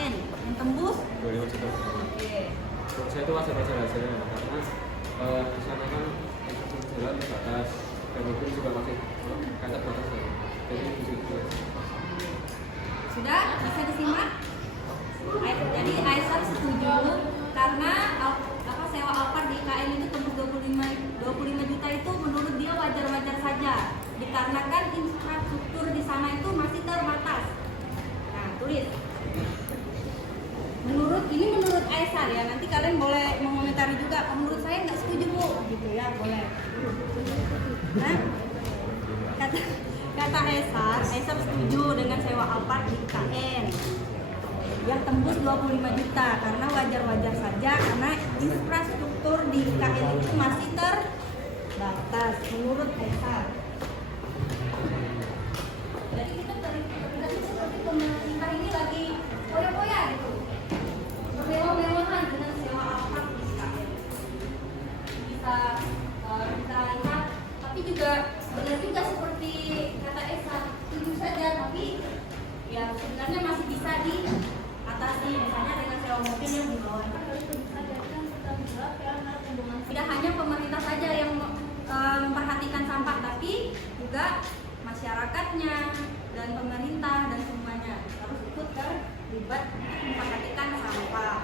KN yang tembus 25 juta. oke. Saya itu wajar hasilnya karena di sana kan jalan terbatas dan mobil juga masih kayak terbatas ya. Jadi di situ. Sudah bisa disimak. Jadi Aisyah setuju karena sewa Alphard di KN itu tembus 25 juta itu menurut dia wajar-wajar saja dikarenakan infrastruktur di sana itu masih terbatas. Nah, tulis. Menurut Aisyah ya, nanti kalian boleh mengomentari juga. Menurut saya nggak setuju bu, gitu ya, boleh. Nah, kata Aisyah setuju dengan sewa Alphard di KN yang tembus 25 juta karena wajar-wajar saja karena infrastruktur di KN itu masih terbatas menurut Aisyah. Jadi kita seperti pemerintah ini lagi poya-poya gitu, bermewah-mewahan dengan sewa Alphard di KN. Bisa kita lihat, tapi juga benar juga seperti kata Esa, setuju saja, tapi ya sebenarnya masih bisa diatasi, misalnya dengan sewa mobil yang di bawah. Tidak hanya pemerintah saja yang memperhatikan sampah, tapi juga masyarakatnya dan pemerintah dan semuanya harus ikut terlibat memperhatikan sampah.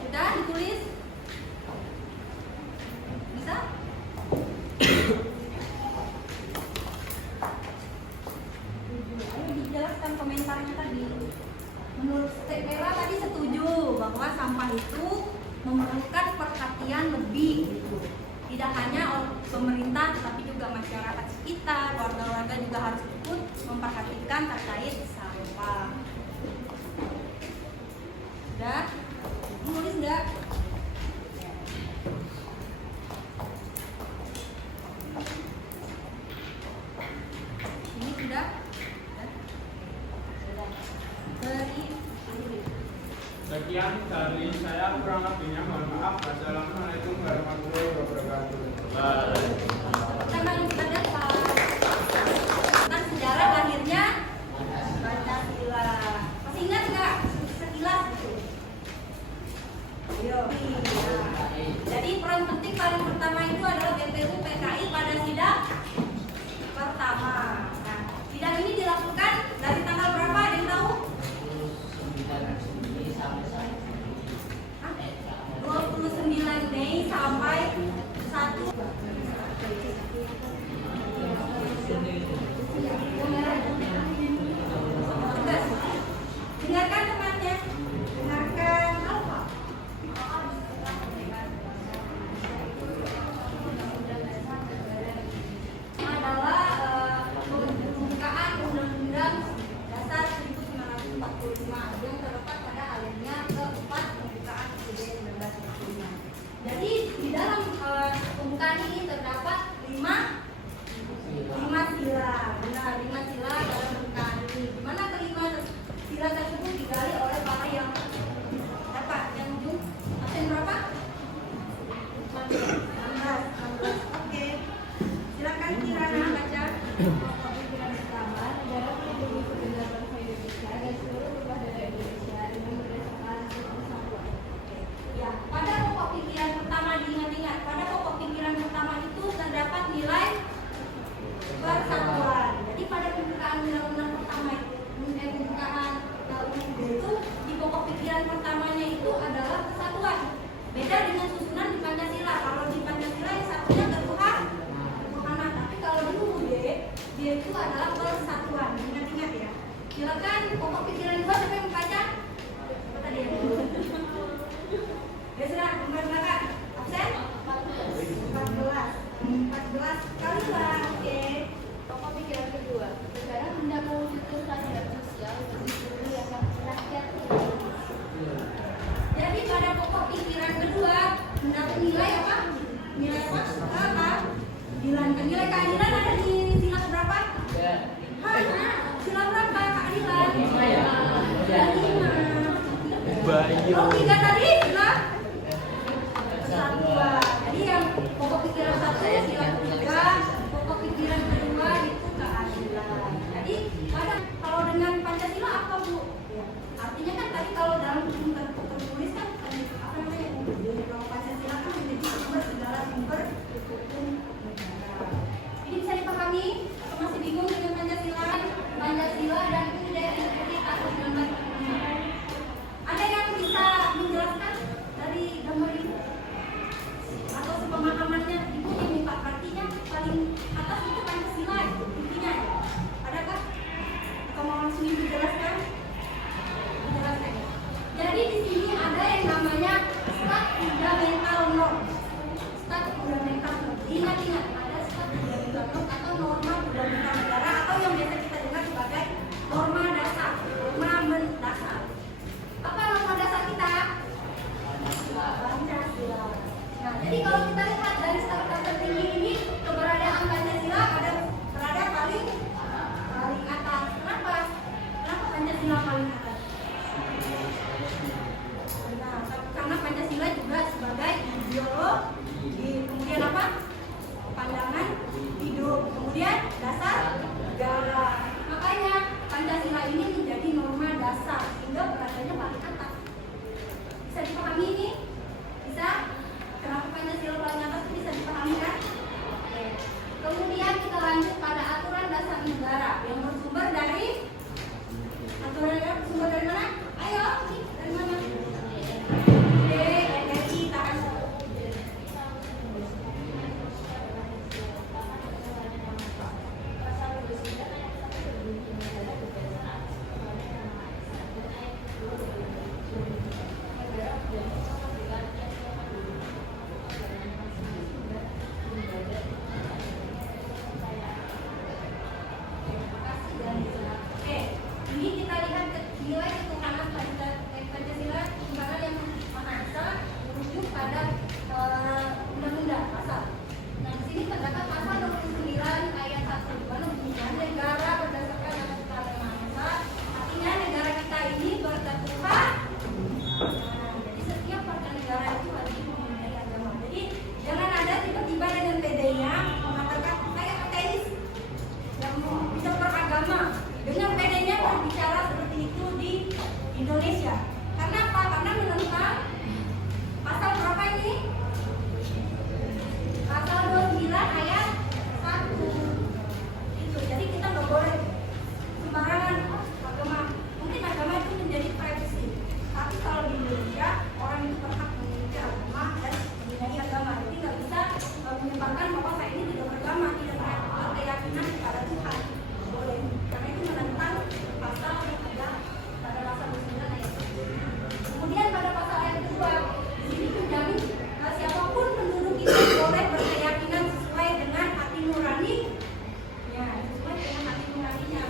Sudah ditulis? Bisa? Ayo dijelaskan komentarnya tadi. Menurut Vera tadi setuju bahwa sampah itu memerlukan perhatian lebih gitu. Tidak hanya pemerintah tapi juga masyarakat sekitar, warga-warga juga harus ikut memperhatikan terkait sampah. Sudah? Nulis enggak? Ini sudah? Sekian dari saya, kurang lebihnya mohon maaf. Wassalamualaikum warahmatullahi wabarakatuh. Tema yang kita dapat tentang sejarah lahirnya Pancasila. Masih ingat nggak sekilas gitu? Ayo. Jadi peran penting paling pertama itu adalah BPU PKI pada sidang pertama. Nah, sidang ini dilakukan dari tanggal berapa? Ada yang tahu? 29 Mei sampai 1 dengarkan temannya, dengarkan apa? Adalah pembukaan Undang-Undang Dasar 1945 yang terletak pada alinea keempat pembukaan UUD 1945. Jadi di dalam pembukaan ini terdapat 5 sila. Benar, 5 sila dalam pembukaan ini. Di mana kelima sila tersebut digali oleh para yang dapat yang ujung absen berapa? 16. Oke. Silakan Kirana baca. Pemikiran pertama, negara melindungi kebenaran bangsa Indonesia dan seluruh warga negara Indonesia dengan berdasarkan persatuan. Ya, pada pokok pikiran pertama diingat-ingat. Pada pokok pikiran pertama itu terdapat nilai persatuan. Jadi pada pembukaan undang-undang pertama itu, pembukaan UUD itu di pokok pikiran pertamanya itu adalah kesatuan. Beda dengan susunan di Pancasila. Kalau di Pancasila yang satunya ketuhanan, tapi kalau di UUD dia itu adalah persatuan. Ingat-ingat ya. Silakan pokok pikiran 2 siapa yang membaca? Apa tadi ya? Ya sudah, nomor belakang. Absen? 14 kali lah, oke. Pokok pikiran kedua, negara hendak mewujudkan keadilan sosial bagi seluruh rakyat. Jadi pada pokok pikiran kedua mendapat nilai apa? Nilai apa? Nilai keadilan ada di sila berapa? Sila berapa keadilan? Sila 5. Oh, 3 tadi sila kesatuan. Jadi yang pokok pikiran 1 sila 3, pokok pikiran kedua itu keadilan. Jadi Pancasila apa Bu? Ya, artinya kan tadi kalau dalam hukum tertulis kan apa namanya? Kalau Pancasila kan menjadi sumber segala sumber hukum negara. Ini bisa dipahami? Atau masih bingung dengan Pancasila? Pancasila dan budaya seperti tahun 1945. Ada yang bisa menjelaskan dari gambar ini? Atau sepemahamannya? Ibu ini Pak, artinya paling atas itu Pancasila intinya ya? Adakah? Atau mau langsung dijelaskan? Dijelaskan ya. Jadi di sini ada yang namanya stat fundamental norm. Stat fundamental norm. Ingat-ingat ada stat fundamental norm atau norma fundamental negara atau yang biasa kita dengar sebagai norma dasar. Norma mendasar. Apa norma dasar kita? Pancasila. Nah, jadi kalau kita lihat dari stat tertinggi ini keberadaan Pancasila ada berada paling atas. Kenapa? Kenapa Pancasila paling atas? Nah, karena Pancasila juga sebagai ideologi, kemudian apa? Pandangan hidup, kemudian dasar negara. Makanya Pancasila ini menjadi norma dasar sehingga beradanya paling atas. Bisa dipahami ini? Bisa? Kenapa Pancasila paling atas itu bisa dipahami kan? Oke. Kemudian kita lanjut pada aturan dasar negara yang bersumber dari aturan negara bersumber dari mana? Ayo, dari mana? NRI, tahan. Oke, ini kita lihat nilai ketuhanan Pancasila negara yang Maha Esa merujuk pada undang-undang pasal. Nah, di sini terdapat pasal 29 ayat 1 di mana bunyinya negara berdasarkan atas Tuhan Yang Maha Esa. Artinya negara kita ini berketuhanan. Nah, jadi setiap warga negara itu wajib mempunyai agama. Jadi jangan ada tiba-tiba dengan PD-nya mengatakan saya ateis yang bisa beragama. Dengan PD-nya berbicara seperti itu di Indonesia. Karena apa? Karena menentang pasal berapa ini? Pasal 29 ayat 1 itu. Jadi kita nggak boleh sembarangan agama. Mungkin agama itu menjadi privacy. Tapi kalau di Indonesia orang itu berhak memiliki agama dan mempunyai agama. Jadi nggak bisa menyebarkan bahwa saya ini tidak beragama, tidak berkeyakinan kepada Tuhan. Boleh. Karena itu menentang pasal yang ada pada pasal 29 ayat 1. Kemudian pada pasal ayat kedua, di sini menjamin siapapun penduduk itu boleh berkeyakinan sesuai dengan hati nurani, ya sesuai dengan hati nuraninya.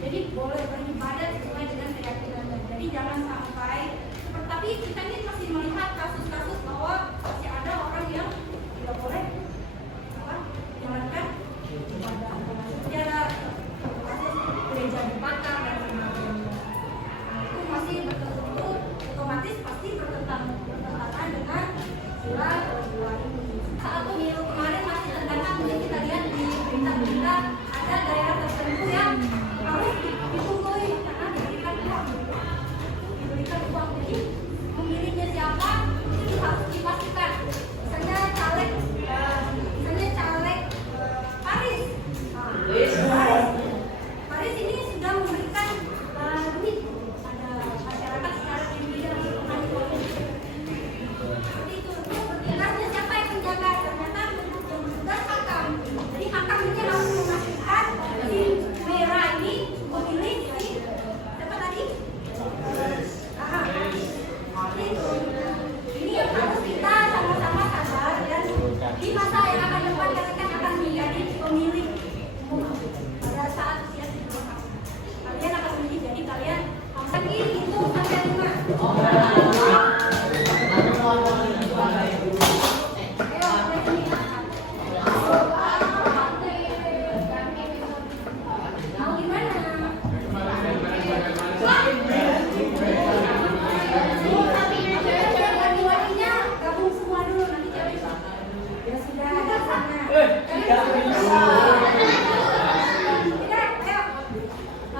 Jadi boleh beribadah sesuai dengan keyakinannya. Jadi jangan sampai tapi kita ini masih melihat kasus-kasus bahwa masih ada orang yang tidak boleh apa menjalankan ibadah. Secara kasus gereja dibakar dan sebagainya. Nah, itu masih betul-betul otomatis pasti bertentangan dengan sila kedua ini. Saat pemilu kemarin masih terdengar mungkin kita lihat di berita-berita ada daerah tertentu yang harus dipunggui karena diberikan uang. Diberikan uang, jadi pemilihnya siapa itu harus dipastikan. Misalnya caleg Paris. Paris ini sudah memberikan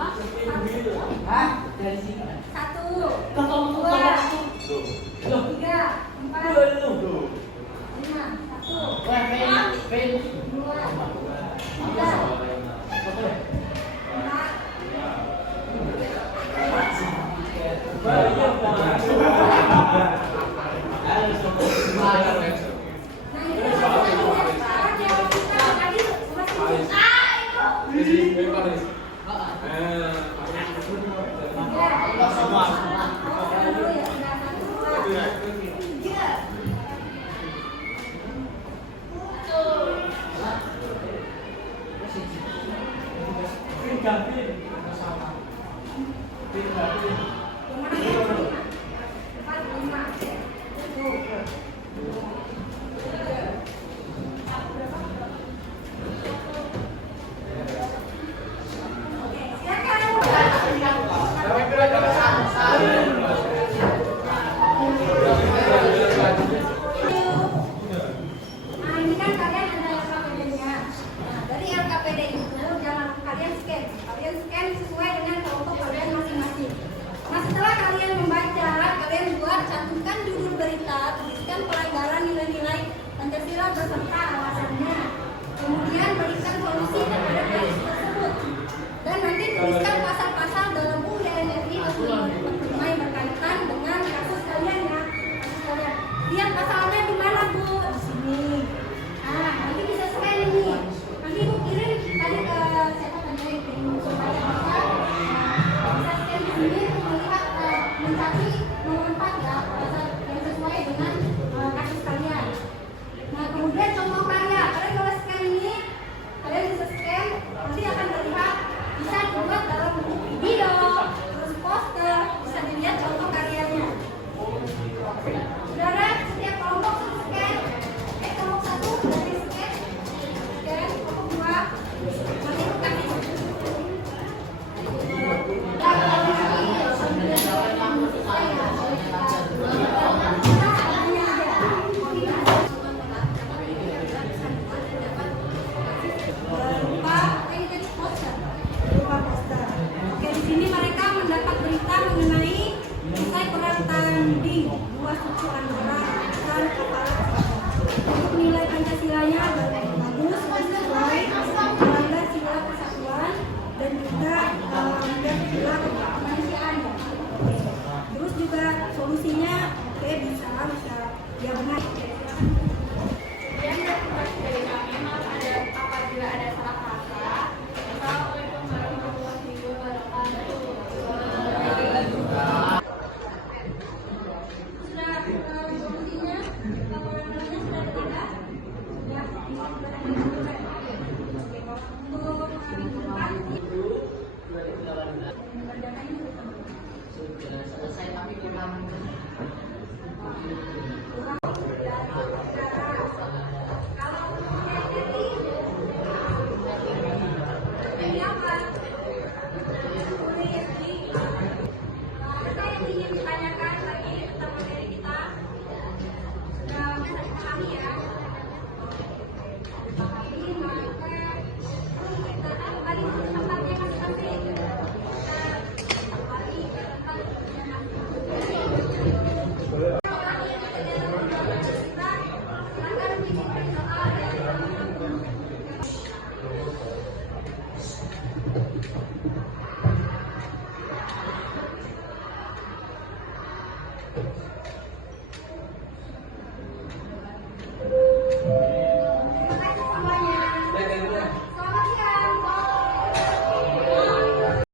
Satu, dua, tiga, empat, lima. Satu, dua, tiga, empat. Nah itu sekarang yang kita tadi masih Nah ini kan kalian ada LKPD-nya. Nah dari LKPD itu jangan kalian scan sesuai dengan kelompok kalian masing-masing. Nah setelah kalian membaca, kalian buat cantumkan judul berita, tuliskan pelanggaran nilai-nilai Pancasila beserta alasannya. Kemudian berikan solusi terhadap kasus tersebut. Dan nanti tuliskan pasal-pasal dalam UUD NRI 45 yang berkaitan dengan kasus kalian ya. Lihat pasalnya di mana Bu? Di sini. Nah, nanti bisa scan ini. Nanti Bu kirim tadi ke siapa tadi supaya bisa scan di sini melihat mencari nomor 4 ya pasal yang sesuai dengan kasus kalian. Nah, kemudian contoh karya. Kalian kalau scan ini, kalian bisa scan, nanti akan terlihat bisa dibuat dalam bentuk video, terus poster, bisa dilihat contoh karyanya. Saudara, setiap kelompok scan, kelompok 1 dari scan, kelompok 2 nanti kasih. Oke, di sini mereka mendapat berita mengenai usai perang tanding 2 suku antara besar kepala. Untuk nilai Pancasilanya bagus, sesuai melanggar sila persatuan dan juga melanggar sila kemanusiaan. Terus juga solusinya oke bisa ya benar.